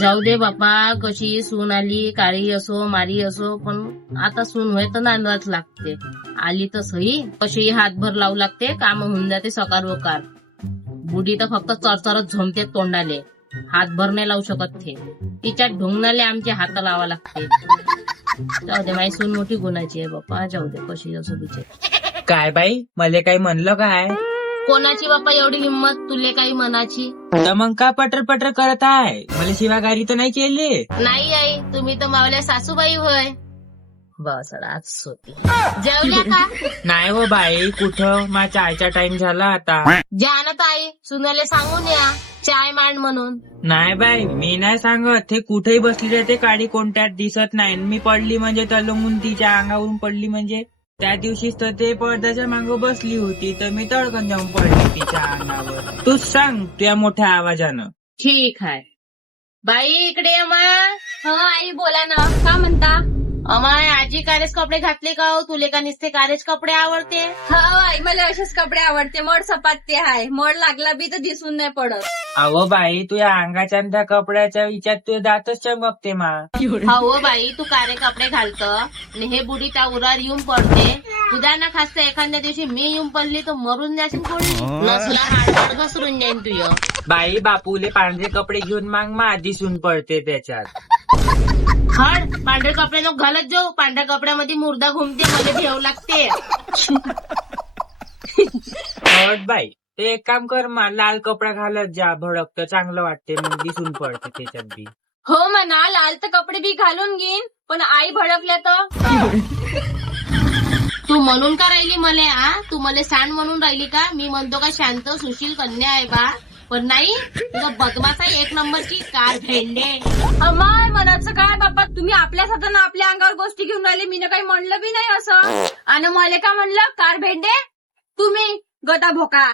जाऊ दे बापा, कशी सून आली, काळी असो मारी असो, पण आता सून होय तर नांदवाच लागते. आली तर सही, कशी हातभर लावू लागते, काम होऊन जाते सकार वकार. बुडी तर फक्त चरचरच झोमते तोंडाले, हातभर नाही लावू शकत ते. तिच्या ढोंगणाले आमचे हात लावा लागते. जाऊ दे, माझी सून मोठी गुणाची आहे बापा, जाऊ दे कशी असो तिचे. काय बाई, मले काही म्हणलं काय? कोणाची बापा एवढी हिंमत तुले काही मनाची? तर मग का पटर पटर करत आहे? मला शिवागारी तर नाही केली. नाही आई, तुम्ही तर मावल्या सासूबाई होय. बस आज होती. जेवल्या का? नाही हो बाई, कुठं, माझ्या चायचा टाइम झाला आता. ज्या ना ताई, सुनाले सांगून या चाय मांड म्हणून. नाही बाई, मी नाही सांगत. हे कुठेही बसली राहते, काडी कोणत्यात दिसत नाही. मी पडली म्हणजे तलंगून तिच्या अंगावरून पडली म्हणजे. त्या दिवशीच तर ते पडद्याच्या मागं बसली होती, तर मी तडकन जाऊन पडली तिच्या अंगावर. तूच सांग तुझ्या मोठ्या आवाजानं. ठीक आहे बाई, इकडे ये मा. हा आई बोला ना, का म्हणता? अमाय आजी कारेच कपडे घातले का हो? तुले का नुसते कारेच कपडे आवडते? हा आई, मला असेच कपडे आवडते. मड सपाट ते आहे, मड लागला बी तर दिसून नाही पडत. अहो बाई, तुझ्या अंगाच्या आणि त्या कपड्याच्या विचार तुझे दातच चमकते मा. हो बाई, तू कारे कपडे घालत आणि हे बुडी त्या उरावर येऊन पडते. उदाहरणा खास एखाद्या दिवशी मी येऊन पडली तर मरून जाशील कोणी. नसला हाड घसरून जाईन तुझ. बाई, बापूले पांढरे कपडे घेऊन माग मा दिसून पडते त्याच्यात. हड, पांढऱ्या कपड्यानं घालत जाऊ. पांढऱ्या कपड्यामध्ये मुर्दा घुमते, मला भेव लागते. हट बाई, ते एक काम कर मा, लाल कपडा घालत जा, भडकत चांगलं वाटते, मग दिसून पडते त्याच्यात बी. हो म्हणा, लाल तर कपडे बी घालून घेईन, पण आई भडकल्या तर. तू म्हणून का राहिली मले? तू मला सांड म्हणून राहिली का? मी म्हणतो का शांत सुशील कन्या आहे बा, पण नाही, तुझा बदमाश आहे एक नंबरची कार भेंडे. अमाय मनाचं काय बाबा, तुम्ही आपल्याच हातानं आपल्या अंगावर गोष्टी घेऊन राहिले. मी काही म्हणलं बी नाही असं. आणि मला का म्हणलं कार भेंडे? तुम्ही गदा भोका.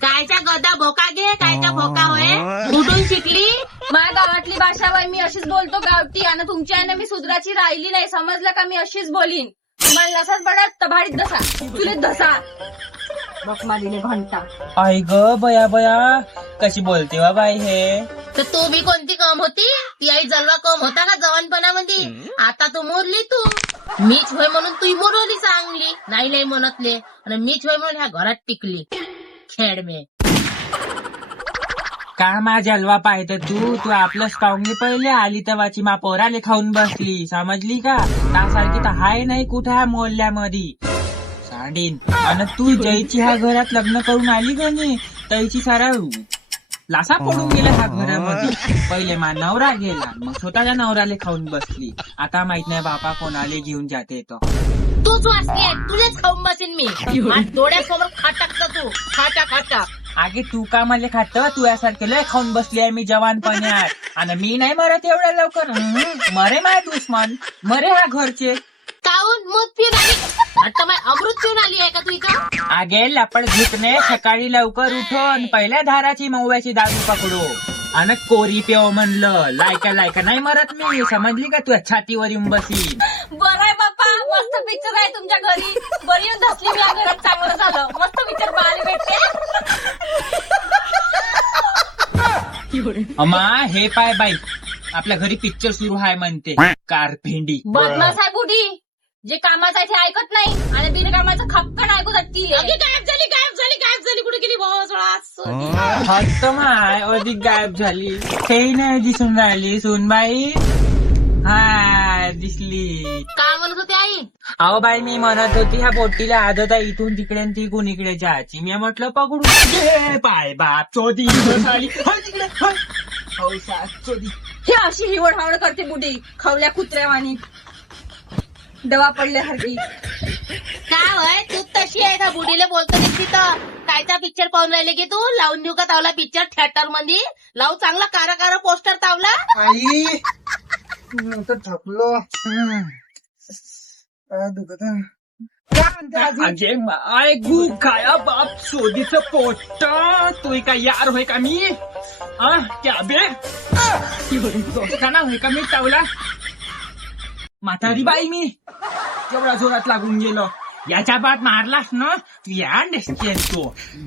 कायचा गदा भोका गे, कायचा भोका होय? कुठून शिकली? माझ्या गावातली भाषा बाई, मी अशीच बोलतो गावठी. आणि तुमच्या यानं मी सुधराची राहिली नाही, समजलं का? मी अशीच बोलीन. मला नसाच पडत तभाडीत धसा, चुलीत धसा. बकमालीने घंटा. आई ग बया बया, कशी बोलते वा बाई हे. तर तू बी कोणती कम होती? ती आई जलवा कम होता का जवानपणामध्ये? आता तू मोरली तू. मीच होय म्हणून तू मोरवली चांगली. नाही नाही म्हणतले, आणि मीच होय म्हणून ह्या घरात टिकली खेड मे. का मा जलवा पाहिजे तू आपलं स्काउंगली पहिले आली तेव्हाची मा पोराले खाऊन बसली, समजली का? त्यासारखी तर हाय नाही कुठे ह्या मोहल्ल्यामध्ये सांडीन. आणि तू जयची ह्या घरात लग्न करून आली का नाही, त्याची सारा लासा पडून गेला ह्या घरामध्ये. पहिले मा नवरा गेला, मग स्वतःच्या नवऱ्याला खाऊन बसली. आता माहित नाही बापा कोणाला घेऊन जाते तो. तूच वाचली, तुझेच खाऊन बसेन मी. माझ्या डोळ्यासमोर खाटाकता तू, खाटा खाटा. आगे तू का मला खात, तू यासारखे लय खाऊन बसली आहे मी जवानपणात. आणि मी नाही मरत एवढ्या लवकर. मरे माय दुश्मन, मरे ह्या घरचे. काऊन मत पिऊन आली? आता माय अमृत पिऊन आली आहे का तू इथं? आगे लपड घेतने, सकाळी लवकर उठून पहिल्या धाराची मऊव्याची दारू पकडू आणि कोरी पेव म्हणलं. लायका लायका नाही मरत मी, समजली का? तू छातीवर येऊन बसी. बरं आहे बाप्पा, मस्त पिक्चर आहे तुमच्या घरी. बरी येऊन धसली मी या घरात, चांगलं झालं. मस्त पिक्चर पाहायला भेटते. अमा हे पाय बाई, आपल्या घरी पिक्चर सुरू आहे म्हणते, कारभेंडी. बदमाश आहे बुढी, जे कामाचं आहे ते ऐकत नाही आणि बिनकामाचं खपकन ऐकू जाती. गायब झाली गायब झाली गायब झाली, कुठे गेली भाऊ? फक्त माय अधिक गायब झाली, हे नाही दिसून राहिली सूनबाई. हा दिसली. काय म्हणत होते आई? अहो बाई, मी म्हणत होती ह्या बोटीला आदत आहे इथून तिकडे आणि तिकून इकडे जायची. मी म्हटलं पकडू घे पाय बाप चोदी झाली तिकडे. हो सास चोदी. हे अशी हिवड हावड करते बुढी, खवल्या कुत्र्यावानी दवा पडल्यासारखी. काय होय, तू तशी आहे का? बुडीला बोलतो तिथं कायचा पिक्चर पाहून राहिले की तू? लावून देऊ का तावला पिक्चर थिएटर मध्ये? लावू चांगला कारा कारा पोस्टर तावला. आई नंतर थकलो. दुखत अजय माय गु खाया बाप सोदीचं पोट. तू का यार होय का मी? क्या बे दोस्ताना होय का मी तावला? म्हातारी बाई मी एवढा जोरात लागून गेलो. याच्या बाद मारलास ना तू अंडरस्टँड तो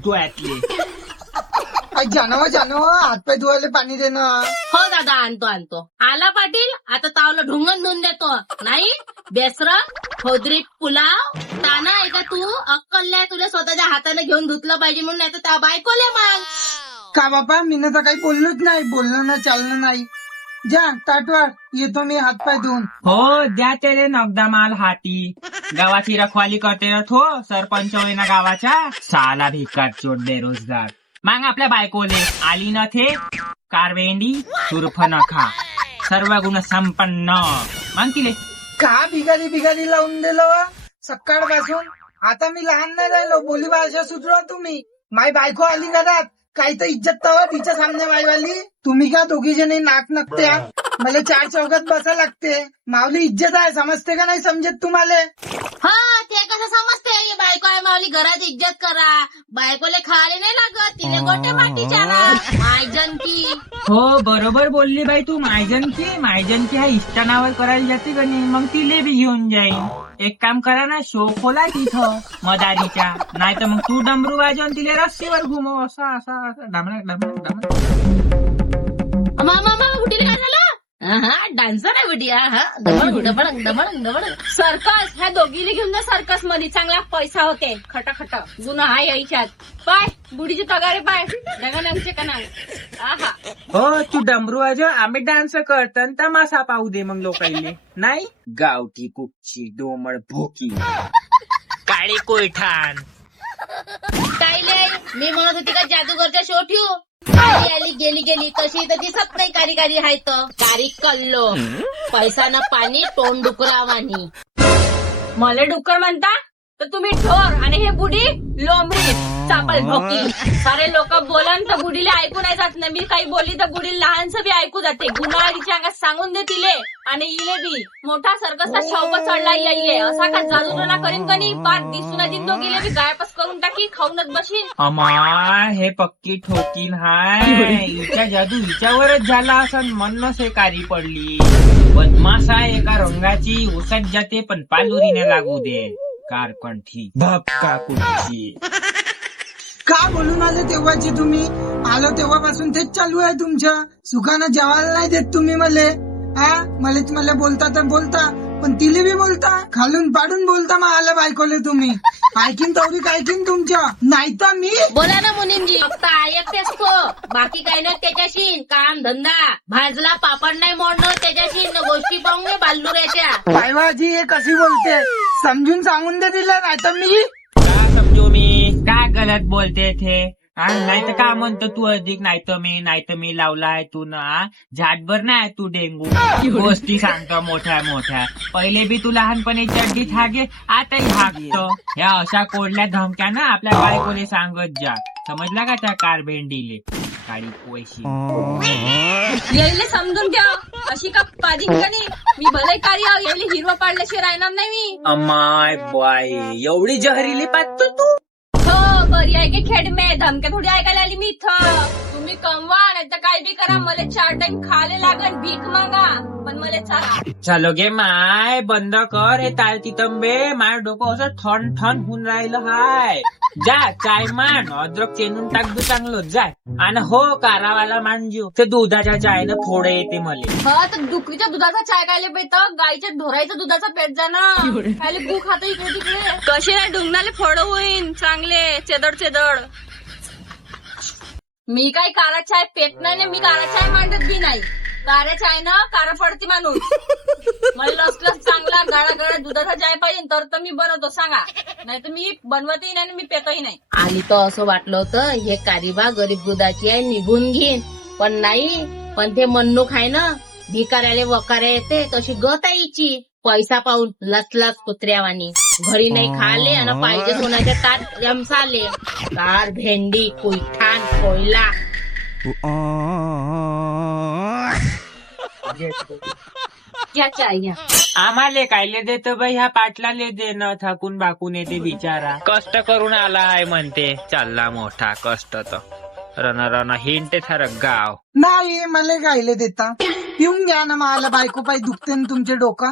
डोळ्यातले. जानव हातपाय धुवायला पाणी दे ना. हो दादा, आणतो. आला पाटील, आता तावलं ढुंगण धुवून देतो. नाही बेसर खोदरी पुलाव ताना आहे का तू? अक्कल नाही तुला स्वतःच्या हाताने घेऊन धुतलं पाहिजे म्हणून, नाही तर त्या बायकोले माग. का बापा मी तर काही बोललोच नाही. बोलणं ना चालणं नाही. जा ताटवाड, येतो मी हातपाय धुवून. हो द्या त्याले नगदा माल हाती. गावाची रखवाली करते ना तो सरपंच होय ना गावाचा. साला भिकार चोट बेरोजगार. मग आपल्या बायकोले आली न थे कारवेंडी सुरफ नखा सर्व गुण संपन्न. मग तिले का बिगारी लावून दिलं सकाळपासून. आता मी लहान नाही राहिलो. बोली भाषा सुधरवा तुम्ही. माई बायको आली घरात, काही तर इज्जत तवा तिच्या सामने माईवाली. तुम्ही का दोघी जणी नाक नकत्या. मला 4 चौकात बसा लागते. माऊली इज्जत आहे, समजते का नाही समजत तुम्हाला? हा ते कसं समजते? बायको आहे मावली, घरात इज्जत करा. बायकोले खायला नाही लागत, तिने गोटे माटी चारा. मायजन की हो बरोबर बोलली बाई तू. मायजनकी हा इष्टानावर करायला जाते का नाही, मग तिले बी घेऊन जाईन. एक काम करा ना, शो खोला तिथं मदारीच्या. नाही तर मग तू डमरू वाजवून तिले रस्सीवर घुमव. असा डमणक. मामा उठील काय झालं? हा डान्सर आहे बुटी. हा दमडक. सर्कस ह्या दोघीला घेऊन जा सर्कस मध्ये. चांगला पैसा होते. खट जुनं हाय यायच्यात. पाय बुडीची तगारे पाय डगानांचे कना. आहा हो तू डमरू वाजव, आम्ही डान्स करतो. तमाशा पाहू दे मग लोकांनी. नाही गावठी कुकची डोमळ भोकी काळी कोयठान. कायले मी म्हणत होती का जादूगरच्या शो ठेवू. आली गेली तशी तर दिसत नाही. कारी हाय तर कारी कल्लो. पैसा ना पाणी तोंड डुकरावानी. मला डुक्कर म्हणता तर तुम्ही ठोर आणि हे बुडी लोंबडी चापल भोकी. सारे लोक बोलन तर बुडीला ऐकू नाही जात नाही. मी काही बोलली तर बुडी लहानसं बी ऐकू जाते. गुन्हाळीच्या अंगात सांगून दे तिले आणि इले बी. मोठा सर्कसचा शौक चढला यायले. असा का जादूटोना करीन कनी पार दिसून दिंदो गेले बी गायबच करून टाकी. खाऊनच बशीन. अमा हे पक्की ठोकीन हाय. हिच्या जादू हिच्यावरच झाला असं म्हणणं से कारी पडली. बदमाशा एका रंगाची उसत जाते पण पालुरीने लागू दे. कारकंठी भपका कुठची. का बोलून आले तेव्हाचे तुम्ही? आलो तेव्हापासून तेच चालू आहे तुमच्या. सुखानं जेवायला नाही देत तुम्ही मले. मला बोलता तर बोलता, पण तिले बी बोलता. खालून पाडून बोलता मला बायकोले तुम्ही. ऐकीन तेवढी ऐकीन तुमच्या. नाही तर मी बोला ना मुनीमजी. फक्त ऐकतेस तो, बाकी काही नाही त्याच्याशी. काम धंदा भाजला पापड नाही मोडणं त्याच्याशी. गोष्टी पाहून घे बाल्लुऱ्याच्या. बायवाजी हे कशी बोलते समजून सांगून दे तिला. नाही तर मी का समजू मी काय गलत बोलते थे. नाही तर का म्हणतो तू अधिक. नाही तर मी लावलाय तू ना झाटभर नाही तू डेंगू. गोष्टी सांगतो मोठ्या. पहिले बी तू लहानपणी चड्डीत हागे, आताही हागतो. ह्या अशा कोडल्या धमक्यानं आपल्या बायकोले सांगत जा. समजला का त्या कार भेंडीले काळी पैशी. यायले समजून घ्या. अशी का पाजिन कनी. मी भले कारी यायले हिरवा पाडल्याशिवाय राहणार नाही मी. अमाय बाय एवढी जहरीली पाहतो तू. हो बरी आहे की खेड में धमक्या थोडी ऐकायला आली मी इथं. तुम्ही कमवा नाही तर काय बी करा. मला 4 टाइम खाले लागन. भीक मागा पण मला चारा. चलो गे माय बंद कर हे तालती तंबे. माय डोकं असं ठण होऊन राहिलं हाय. जा चाय मान अद्रक चेनून टाक दू चांगलं जाय. आणि हो कारावाला मांजू ते दुधाच्या चायनं फोडे येते मले. हा तर डुकरीच्या दुधाचा चाय खायला पेत. गाईच्या ढोराईच्या दुधाचा पेट जा ना. खायला गु खात इकडे तिकडे. कसे नाही ढुंगणाले फळ होईन चांगले चेदड. मी काही कारा चाय पेत नाही. मी कारा चाय मांडत बी नाही. कारा चाय ना कारा पडती माणूस. मला लसलस चांगला गाळा दुधाचा चाय पाहिजे तर मी बनवतो सांगा. नाही तर मी बनवतही नाही मी पेतही नाही. आली तर असं वाटलं होतं हे कारीबा गरीब दुधाची आहे निघून घेईन, पण नाही. पण ते मन्नूक आहे ना भिकाऱ्याले वकाऱ्या येते तशी गत आहे हिची. पैसा पाहून लचलच कुत्र्यावानी. घरी नाही खाले आणि पाहिजे सोन्याच्या ताट रमसाले. कार भेंडी कुईठान कोयला. क्या चाय घ्या. आम्हाला कायले देतो बाई ह्या पाटलाले दे न थकून बाकून येते बिचारा. कष्ट करून आलाय म्हणते. चालला मोठा कष्ट तर रण हिंटे सारं गाव. नाही मला गायले देता. पिऊन घ्या ना मला. बायको पाय दुखते ना तुमचे डोकं.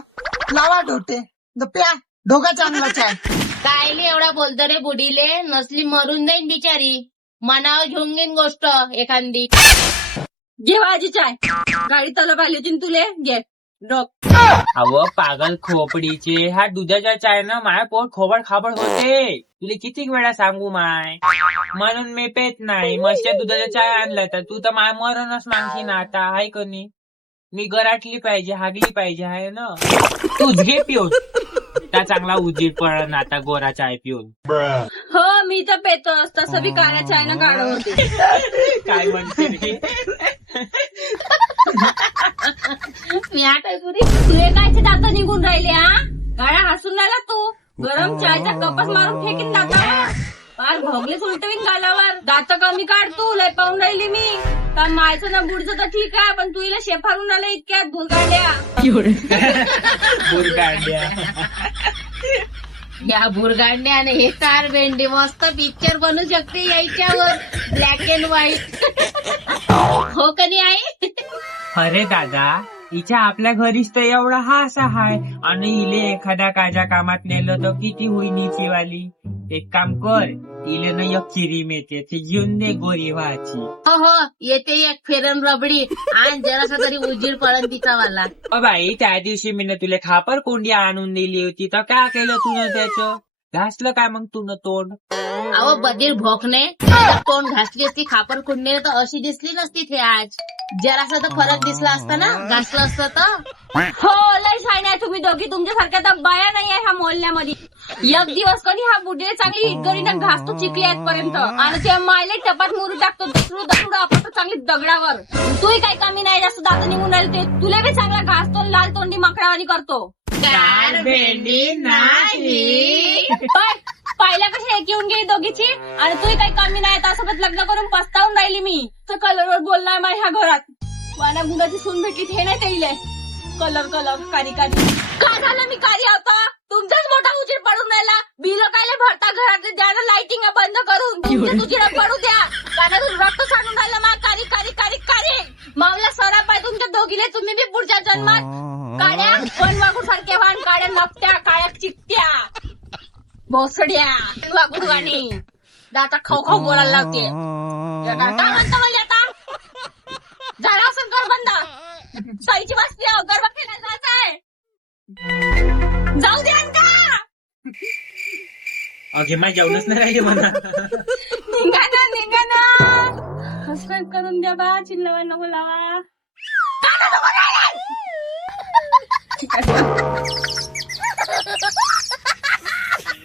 लावा ढोटे प्या. ढोका चांगला चाय. काय कायले एवढा बोलतो रे बुडीले? नसली मरून जाईन बिचारी. मनावर घेऊन घेईन गोष्ट एखादी. घे भाजी चाय. गाडी तलब आली होती न तुले. घे डोक. अव पागल खोपडीचे, ह्या दुधाच्या चायनं माय पोट खोबड खाबड होते. तुला किती वेळा सांगू माय, म्हणून मी पेत नाही. मस्त्या दुधाच्या चाय आणलाय तर तू तर माय मरणच मागशी ना आता, हाय कनी. मी गराटली पाहिजे, हागली पाहिजे, हाय ना. तूच घे पिऊन, त्या चांगला उजीर पडला ना आता गोरा चाय पिऊन. हो मी तर पेतोच, तसं बी काळ्या चायनं काढत होते. काय म्हणते रे? मी आठ तुले कायचे दात निघून राहिले हा? गाड्या हसून राहिला तू. गरम चायचा कपास मारून फेकीन दातावर. फार भोगलेच उलटवीन गालावर. दात कमी काढ तू, लय पाहून राहिली मी. का मायचं ना बुडचं तर ठीक आहे, पण तू हिला शेफारून राहिला इतक्यात भुरगाड्या. बुरगांड्या. या बुरगांड्याने हे कार भेंडी मस्त पिक्चर बनू शकते याच्यावर, ब्लॅक अँड व्हाईट. हो का नाही आई? अरे दादा, हिच्या आपल्या घरीच तर एवढा हा असा हाय, आणि हिले एखाद्या काच्या कामात नेलं तर किती होईन हिची वाली. एक काम कर, इले न एक चिरीम येते, ती घेऊन दे गोरी व्हायची. हो हो येते एक फेरन रबडी आणि जरासा तरी उजीर पडन तिचा वाला. बाई, त्या दिवशी मी तुला खापर कोंडी आणून दिली होती, तर काय केलं तू न त्याचं? घासलं काय मग तू न तोंड? अहो बधीर भोकणे, तोंड घासली असती खापर कुंडे तर अशी दिसली नसती थे आज. जरासा तर फरक दिसला असता ना, घासलं असतं तर. हो लय छान आहे तुम्ही दोघी. तुमच्यासारख्या तर बाया नाही आहे ह्या मोहल्ल्यामध्ये. एक दिवस कधी हा बुडे चांगली हिटगरीनं घासतो चिकली आजपर्यंत, आणि त्या मायले टपात मुरू टाकतो दगडू आपण चांगली दगडावर. तूही काही कमी नाही, जास्त दात निघून राहिले ते. तुला बी चांगला घासतो, लाल तोंडी माकडावानी करतो. कार भेंडी नाही. पाहिल्या कशी एक येऊन गेली दोघीची, आणि तुही काही कमी नाही. त्यासोबत लग्न करून पस्तावून राहिली मी. तर कलरवर बोलणार माझ्या ह्या घरात. वाना गुणाची सून भेटली हे नाही त्याईले. कलर कलर कारी कारी. काय झालं मी कारी होता? तुमचाच मोठा उजीर पडून राहिला. बिल कायले भरता घरातले, द्या ना लाइटिंग बंद करून. तुमच्याच उजिरा पडू द्या. कानातून रक्त सांडून राहिलं मा कारी कारी कारी कारी. मावला सरा पाय तुमच्या दोघीले. तुम्ही बी पुढच्या जन्मात काड्या पण वागूड सारख्या वाण, काड्या नकट्या, काळ्या चिकट्या, भोसड्या, वागूड वाणी. दाता खाऊ खाऊ बोलायला लावते. काय म्हणतो मला आता? झाला असं घर बंद. साईची वाजती गरबा खेळायला जायचं आहे. जाऊ द्या का? अगे माझ्या जेवणच नाही राहिले म्हणा. निघा ना निघा ना. सबस्क्राईब करून द्या बा. चिल्लावा नको लावा.